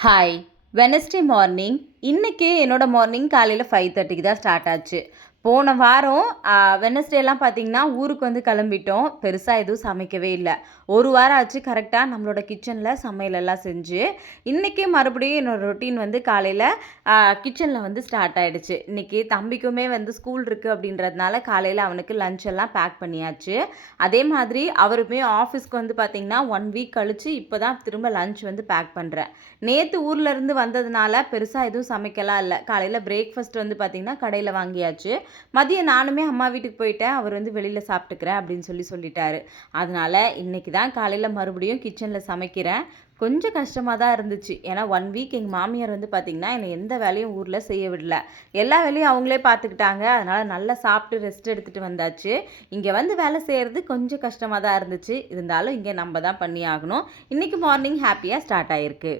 Hi. Wednesday morning. இன்னைக்கு என்னோட morning காலையில 5:30க்கு தான் ஸ்டார்ட் ஆச்சு. போன வாரம் வெட்னஸ்டேலாம் பார்த்தீங்கன்னா, ஊருக்கு வந்து கிளம்பிட்டோம். பெருசா எதுவும் சமைக்கவே இல்ல. 1 வாரம் ஆச்சு கரெக்ட்டா நம்மளோட கிச்சன்ல சமையலெல்லாம் செஞ்சு. இன்னைக்கு மறுபடியும் என்னோட ரொட்டீன் வந்து காலையில கிச்சன்ல வந்து ஸ்டார்ட் ஆயிடுச்சு. இன்னைக்கு தம்பிக்குமே வந்து ஸ்கூல் இருக்கு அப்படின்றதுனால காலையில அவனுக்கு லஞ்ச் எல்லாம் பேக் பண்ணியாச்சு. அதே மாதிரி அவருமே ஆஃபீஸ்க்கு வந்து பார்த்தீங்கன்னா, 1 வீக் கழிச்சு இப்போ தான் திரும்ப லஞ்ச் வந்து பேக் பண்றேன். நேத்து ஊர்ல இருந்து வந்ததுனால பெருசா எதுவும் சமைக்கலாம் இல்ல. காலையில பிரேக்ஃபாஸ்ட் வந்து பார்த்தீங்கன்னா, கடையில வாங்கியாச்சு. மதியம் நானுமே அம்மா வீட்டுக்கு போயிட்டேன். அவர் வந்து வெளியில சாப்பிட்டுக்கிறேன் அப்படின்னு சொல்லிட்டாரு. அதனால இன்னைக்கு தான் காலையில மறுபடியும் கிச்சன்ல சமைக்கிறேன். கொஞ்சம் கஷ்டமா தான் இருந்துச்சு. ஏன்னா 1 வீக் எங்க மாமியார் வந்து பார்த்தீங்கன்னா, என்னை எந்த வேலையும் ஊர்ல செய்ய விடல. எல்லா வேலையும் அவங்களே பார்த்துக்கிட்டாங்க. அதனால நல்லா சாப்பிட்டு ரெஸ்ட் எடுத்துட்டு வந்தாச்சு. இங்க வந்து வேலை செய்றது கொஞ்சம் கஷ்டமா தான் இருந்துச்சு. இருந்தாலும் இங்க நம்ம தான் பண்ணி ஆகணும். இன்னைக்கு மார்னிங் ஹேப்பியா ஸ்டார்ட் ஆயிருக்கு.